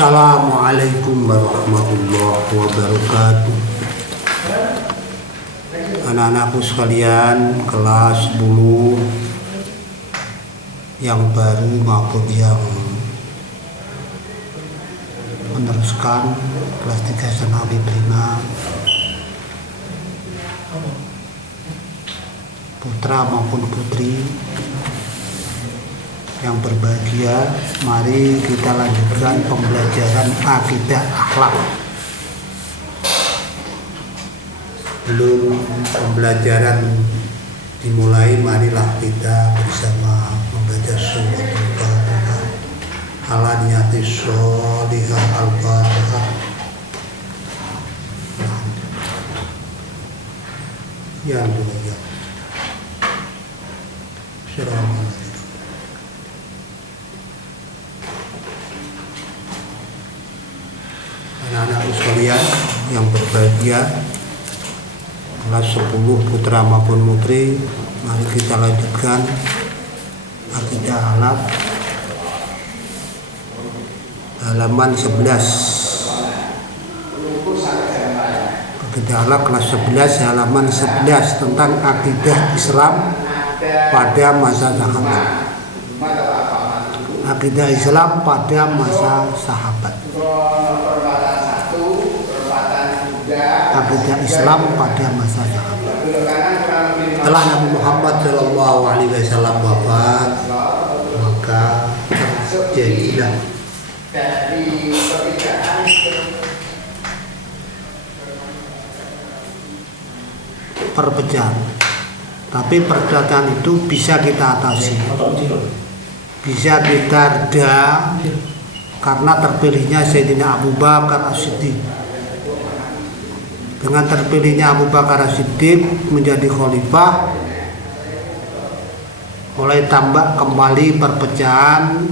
Assalamualaikum warahmatullahi wabarakatuh. Anak-anakku sekalian, kelas 10 yang baru maupun yang meneruskan kelas 3 Sanawi Prima, putra maupun putri yang berbahagia, mari kita lanjutkan pembelajaran akidah akhlak. Belum pembelajaran dimulai, marilah kita bersama membaca surat Al-Fatihah ala niyati sholihah Al-Fatihah. Ya Allah, Bismillahirrahmanirrahim. Anak-anakku sekalian yang berbahagia, kelas 10 putra maupun putri, mari kita lanjutkan akidah akhlak halaman 11. Akidah akhlak kelas 11 halaman 11 tentang akidah Islam pada masa sahabat. Akidah Islam pada masa sahabat. Akidah Islam pada masa sahabat. Setelah Nabi Muhammad SAW wafat, maka terjadilah perpecahan. Tapi perpecahan itu bisa kita atasi, bisa kita reda karena terpilihnya Sayyidina Abu Bakar As-Siddiq. Dengan terpilihnya Abu Bakar As-Siddiq menjadi khalifah, mulai tambah kembali perpecahan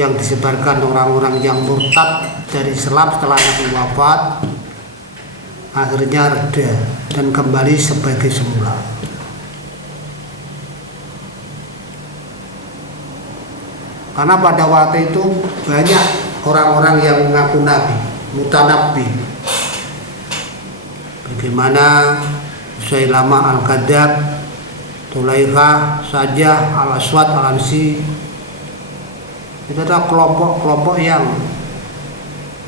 yang disebarkan orang-orang yang murtad dari Islam setelah Nabi wafat. Akhirnya reda dan kembali sebagai semula. Karena pada waktu itu banyak orang-orang yang mengaku nabi, mutanabbi. Bagaimana Musailamah Al-Kadzdzab, Tulaikha, Sajah, Al-Aswad, Al-Ansi. Itu adalah kelompok-kelompok yang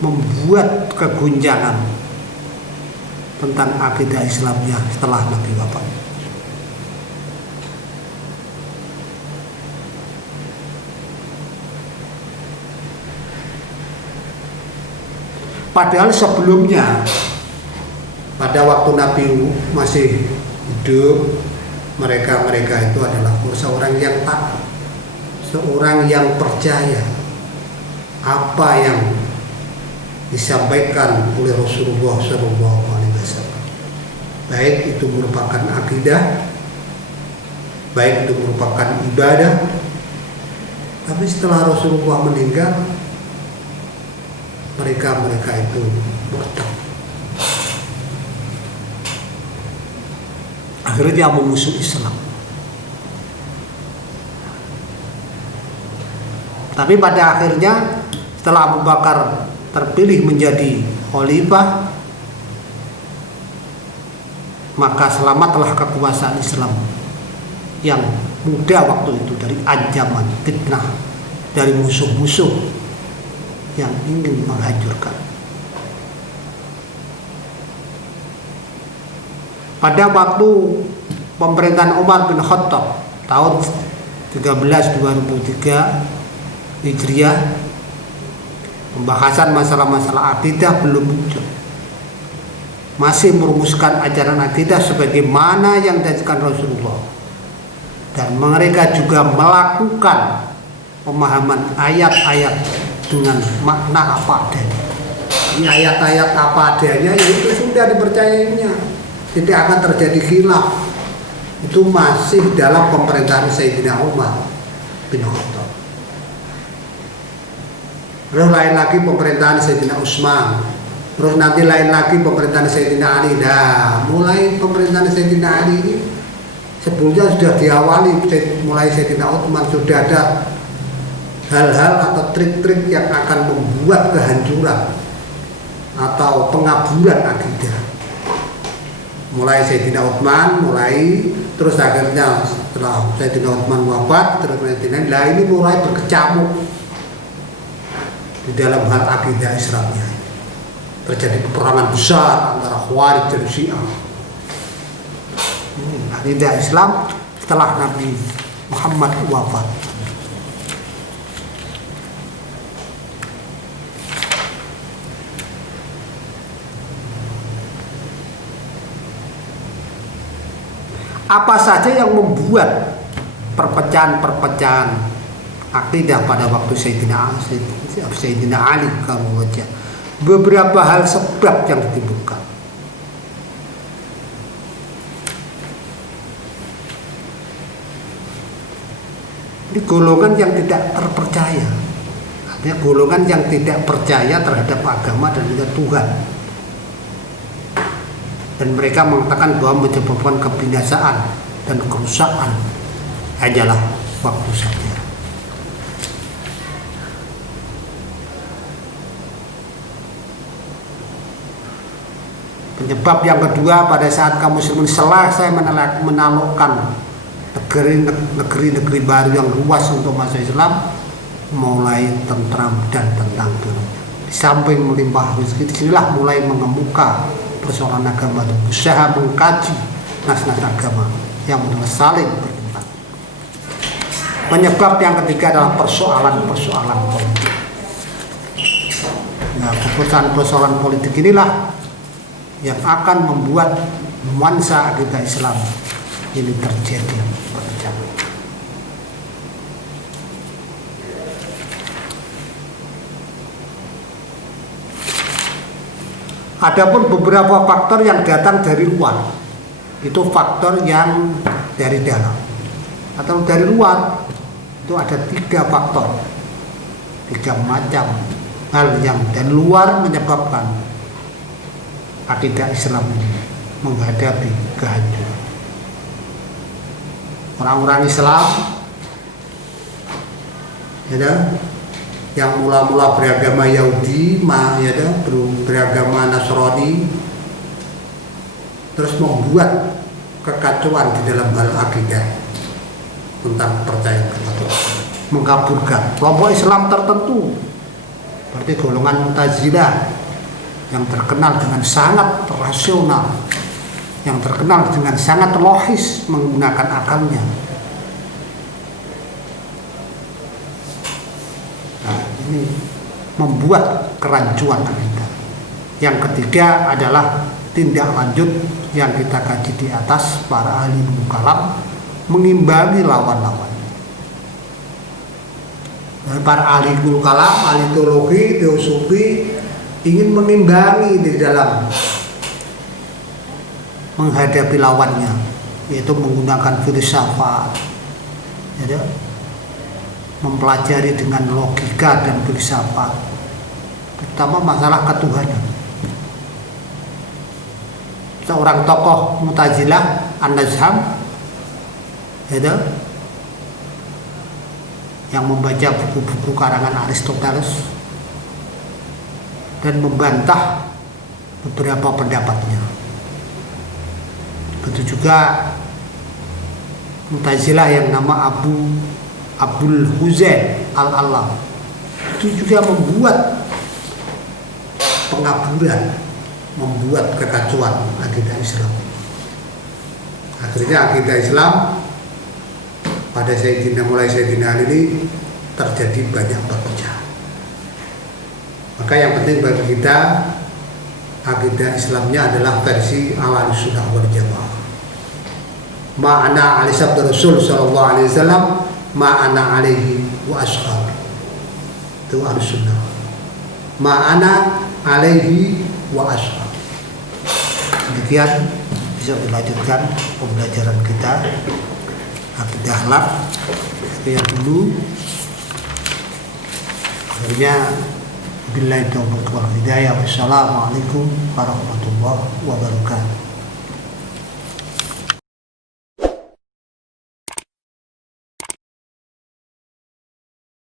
membuat keguncangan tentang akidah Islamnya setelah Nabi wafat. Padahal sebelumnya, pada waktu Nabi masih hidup, mereka itu adalah seorang yang taat, seorang yang percaya apa yang disampaikan oleh Rasulullah SAW. Baik itu merupakan akidah, baik itu merupakan ibadah. Tapi setelah Rasulullah meninggal, mereka itu murtad. Akhirnya memusuh Islam. Tapi pada akhirnya setelah Abu Bakar terpilih menjadi khalifah, maka selamatlah kekuasaan Islam yang muda waktu itu dari ancaman fitnah dari musuh-musuh yang ingin menghancurkan. Pada waktu pemerintahan Umar bin Khattab tahun 13/2003 Hijriah, pembahasan masalah-masalah akidah belum muncul. Masih merumuskan ajaran akidah sebagaimana yang diajarkan Rasulullah. Dan mereka juga melakukan pemahaman ayat-ayat dengan makna apa adanya. Ini ayat-ayat apa adanya itu sudah dipercayainya, tidak akan terjadi khilaf. Itu masih dalam pemerintahan Sayyidina Umar bin Khattab. Terus lain lagi pemerintahan Sayyidina Utsman, terus nanti lain lagi pemerintahan Sayyidina Ali. Nah, mulai pemerintahan Sayyidina Ali ini sebelumnya sudah diawali mulai Sayyidina Utsman sudah ada hal-hal atau trik-trik yang akan membuat kehancuran atau pengaburan akidah. Mulai Sayyidina Utsman, terus akhirnya setelah Sayyidina Utsman wafat, terus ini mulai berkecamuk di dalam hal akidah Islamnya. Terjadi peperangan besar antara Khawarij dan Syiah. Akidah Islam setelah Nabi Muhammad wafat. Apa saja yang membuat perpecahan-perpecahan akidah pada waktu Sayyidina Ali karomahullah? Beberapa hal sebab yang ditimbulkan. Ini golongan yang tidak terpercaya, artinya golongan yang tidak percaya terhadap agama dan juga Tuhan. Dan mereka mengatakan bahwa menyebabkan kebinasaan dan kerusakan hanyalah waktu saja. Penyebab yang kedua, pada saat kaum muslimin selesai menaklukkan negeri-negeri baru yang luas untuk masuk Islam, mulai tentram dan tentang dunia. Di samping melimpah rezeki, disinilah mulai mengemuka persoalan agama dan usaha mengkaji nas-nas agama yang benar saling berkembang. Penyebab yang ketiga adalah persoalan-persoalan politik. Nah, persoalan politik inilah yang akan membuat nuansa akidah Islam ini terjadi perpecahan. Adapun beberapa faktor yang datang dari luar, itu faktor yang dari dalam. Atau dari luar, itu ada 3 faktor, 3 macam hal yang dari luar menyebabkan akidah Islam ini menghadapi kehancuran. Orang-orang Islam yang mula-mula beragama Yahudi, beragama Nasrani, terus membuat kekacauan di dalam hal akidah tentang percaya kepada Allah, mengkaburkan kelompok Islam tertentu, seperti golongan Mu'tazilah yang terkenal dengan sangat rasional, yang terkenal dengan sangat logis menggunakan akalnya. Ini membuat kerancuan akidah. Yang ketiga adalah tindak lanjut yang kita kaji di atas, para ahli kalam mengimbangi lawan-lawan. Para ahli kalam, ahli teologi, teosofi ingin mengimbangi di dalam menghadapi lawannya, yaitu menggunakan filsafat, mempelajari dengan logika dan filsafat, terutama masalah ketuhanan. Seorang tokoh Mu'tazilah, An-Nazham, yang membaca buku-buku karangan Aristoteles dan membantah beberapa pendapatnya. Begitu juga Mu'tazilah yang nama Abul Huzain Al-Alam, itu juga membuat pengaburan, membuat kekacauan akidah Islam. Akhirnya akidah Islam pada mulai Sayyidina Ali ini terjadi banyak perpecahan. Maka yang penting bagi kita, akidah Islamnya adalah versi Ahlussunnah wal Jamaah. Ma'ana ali sabda Rasul sallallahu alaihi wasallam, ma'ana alaihi wa ashab. Itu Ahlussunnah. Ma'ana alaihi wa ashab. Demikian bisa dilanjutkan pembelajaran kita akidah akhlak. Sekian dulu. Akhirnya billahi taufiq wal hidayah. Wassalamualaikum warahmatullahi wabarakatuh.